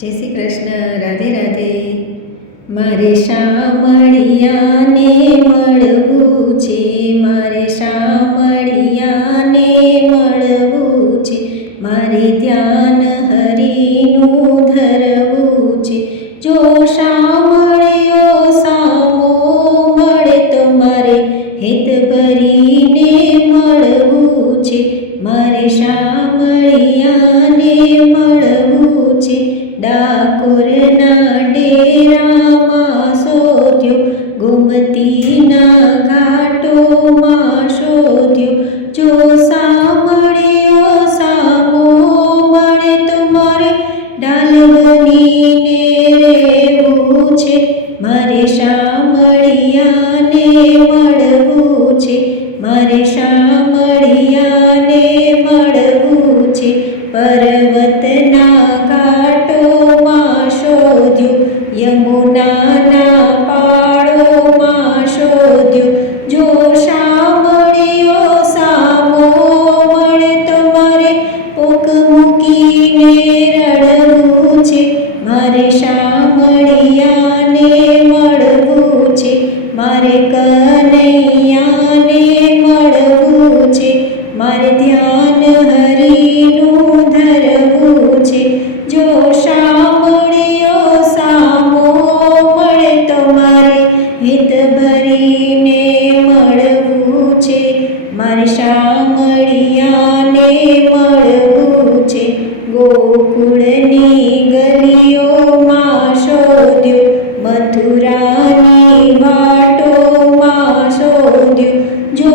જય શ્રી કૃષ્ણ, રાધે રાધે. મારે શામળિયાને મળવું છે, મારે શામળિયાને મળવું છે, મારે ધ્યાન હરિનું ધરવું છે. જો શામળ્યો સામો મળે તો મારે હિત ભરીને મળવું છે. મારે શામળિયાને મળવું ડાકોરના ડેરામાં શોધ્યો ગોમતીના ઘાટોમાં શોધ્યો. જો સાંભળ્યો સામો મળે તો મારે ડાલ બનીને રહેવું છે. મારે શામળિયાને યમુનાના પાળોમાં શોધ્યું, જો શામળિયો સામો મળે તો મારે પોક મૂકીને રડવું છે, મારે શામળિયાને ભરીને મળવું છે મારે શામળિયાને મળવું છે. ગોકુળની ગલીઓમાં શોધ્યું મથુરાની વાટોમાં શોધ્યું. જો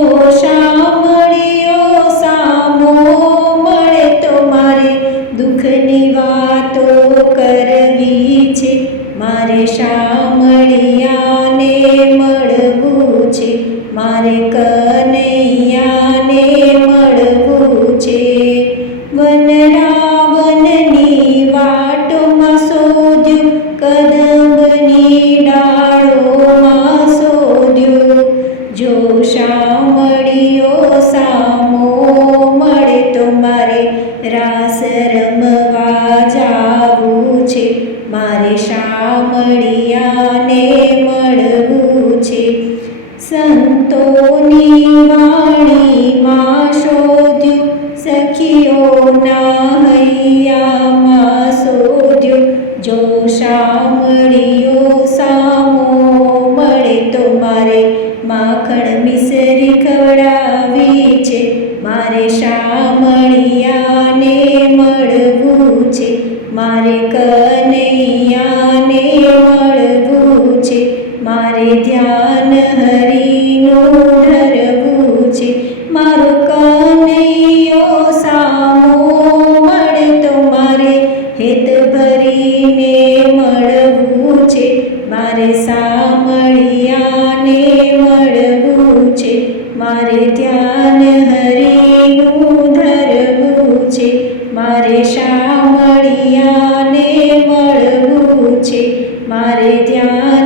શામળિયાને મળવું છે. મારે કનૈયાને મળવું છે. વનરાવનની વાટોમાં શોધ્યું, કદંબની ડાળોમાં શોધ્યું. જો શામળિયો સામો શામળિયાને મળવું છે. સંતોની વાણીમાં શોધ્યું, સખીઓના હૈયામાં શોધ્યું, જો શામળિયો સામો મળે તો મારે માખણ મારે ધ્યાન હરિનું ધરવું છે મારો કનૈયો સામો મળે તો મારે હેત ભરીને મળવું છે, મારે સામળિયાને મળવું છે, મારે ધ્યાન હરિનું ધરવું છે મારે શામળિયાને મળવું છે, મારે ધ્યાન